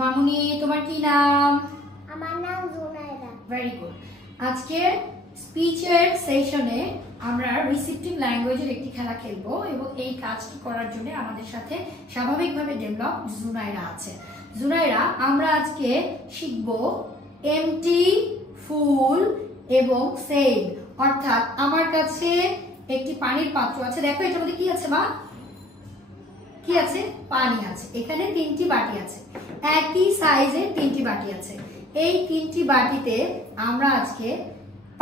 মামুনি, তোমার কি নাম? আমার নাম জুনাইরা। Very good. আজকে স্পিচের সেশনে আমরা রিসিপ্টিভ ল্যাঙ্গুয়েজের একটি খেলা খেলবো এবং এই কাজটি করার জন্য আমাদের সাথে স্বাভাবিকভাবে ডেভেলপ জুনাইরা আছে। জুনাইরা, আমরা আজকে শিখব এমটি, ফুল এবং সেড। অর্থাৎ আমার কাছে একটি পানির পাত্র আছে, দেখো এটার মধ্যে কি আছে মা? কি আছে? পানি আছে। এখানে তিনটি বাটি আছে, একই সাইজের তিনটি বাটি আছে। এই তিনটি বাটিতে আমরা আজকে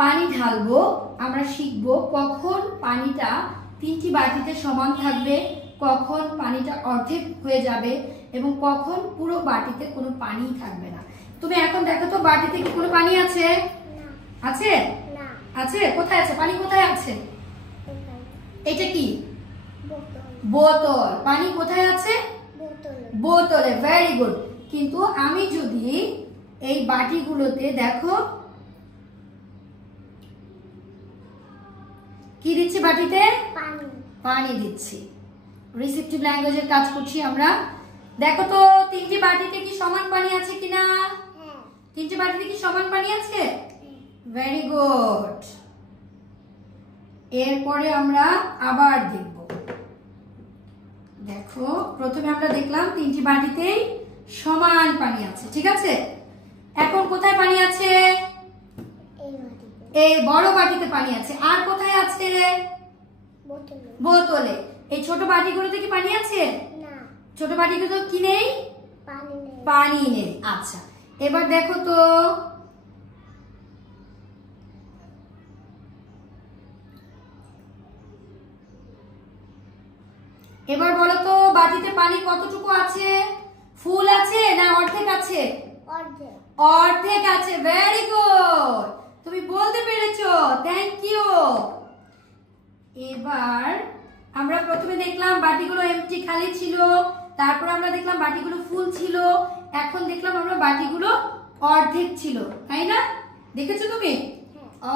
পানি ঢালবো। আমরা শিখবো কখন পানিটা তিনটি বাটিতে সমান থাকবে, কখন পানিটা অর্ধেক হয়ে যাবে এবং কখন পুরো বাটিতে কোনো পানি থাকবে না। তুমি এখন দেখো তো বাটিতে কি কোনো পানি আছে? আছে? আছে? কোথায় আছে পানি? কোথায় আছে? এটা কি? বোতল। পানি কোথায় আছে? বোতলে। Very good. কিন্তু আমি যদি এই বাটিগুলোতে দেখো কি দিচ্ছি, বাটিতে পানি দিচ্ছি। রিসিপ্টিভ ল্যাঙ্গুয়েজের কাজ করছি আমরা। দেখো তো তিনটি বাটিতে কি সমান পানি আছে কিনা? তিনটি বাটিতে কি সমান পানি আছে? Very good. এরপরে আমরা আবার দেখব। দেখো প্রথমে আমরা দেখলাম তিনটি বাটিতেই সমান পানি আছে, ঠিক আছে। এখন কোথায় পানি আছে? এই বড় বাটিতে পানি আছে। আর কোথায় আছে? বোতলে। এই ছোট বাটিগুলোতে কি পানি আছে? ছোট বাটিগুলো কি নেই? পানি নেই। আচ্ছা, এবার দেখো তো এবার বলো তো বাটিতে পানি কতটুকু আছে? ফুল আছে না অর্ধেক আছে? অর্ধেক আছে। ভেরি গুড, তুমি বলতে পেরেছো। Thank you. এবার আমরা প্রথমে দেখলাম বাটিগুলো এমটি, খালি ছিল। তারপর আমরা দেখলাম বাটিগুলো ফুল ছিল। এখন দেখলাম আমরা বাটিগুলো অর্ধেক ছিল, তাই না? দেখেছো তুমি?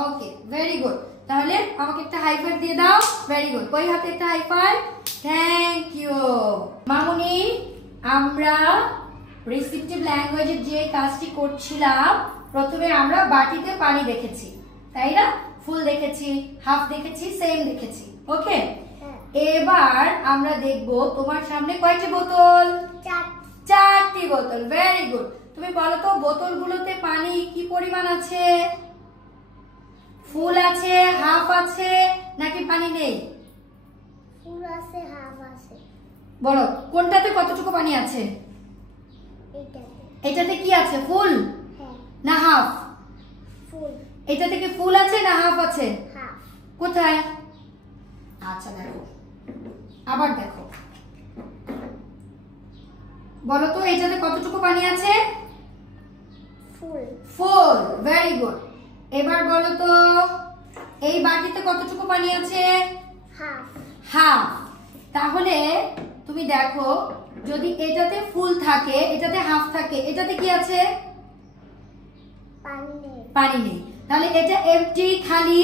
ওকে, ভেরি গুড। তাহলে আমাকে একটা হাই ফাইভ দিয়ে দাও। Very good. কই হাতে একটা হাই ফাইভ। Thank you. মামুনি, আমরা রিসিপ্টিভ ল্যাঙ্গুয়েজের যে কাজটি করছিলাম, প্রথমে আমরা বাটিতে পানি দেখেছি, তাই না? ফুল দেখেছি, হাফ দেখেছি, সেম দেখেছি। ওকে, এবার আমরা দেখব তোমার সামনে কয়টি বোতল? চারটি বোতল। Very good. তুমি বলো তো বোতলগুলোতে পানি কি পরিমাণ আছে? ফুল আছে, হাফ আছে, নাকি পানি নেই? ফুল আছে, হাফ আছে। বলো কোনটাতে কতটুকু পানি আছে? এটাতে কি আছে? ফুল না হাফ? ফুল। এটাতে কি ফুল আছে না হাফ আছে? হাফ। কোথায়? আচ্ছা দেখো, আবার দেখো। বলো তো এটাতে কতটুকু পানি আছে? ফুল। ফুল। Very good. এবার বলো তো এই বাটিতে কতটুকু পানি আছে? হাফ। হাফ। তাহলে তুমি দেখো, যদি এটাতে ফুল থাকে, এটাতে হাফ থাকে, এটাতে কি আছে? পানি নেই। তাহলে এটা এমটি, খালি।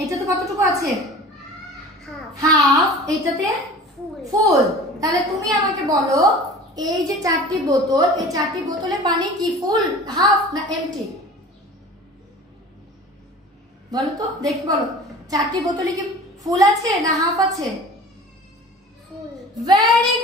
এটাতে কতটুকু আছে? হাফ। এটাতে ফুল। তাহলে তুমি আমাকে বলো এই যে চারটি বোতল, এই চারটি বোতলে পানি কি ফুল, হাফ না এমটি? বলো তো, দেখি বলো, চারটি বোতলে কি ফুল আছে না হাফ আছে? ফুল। ভেরি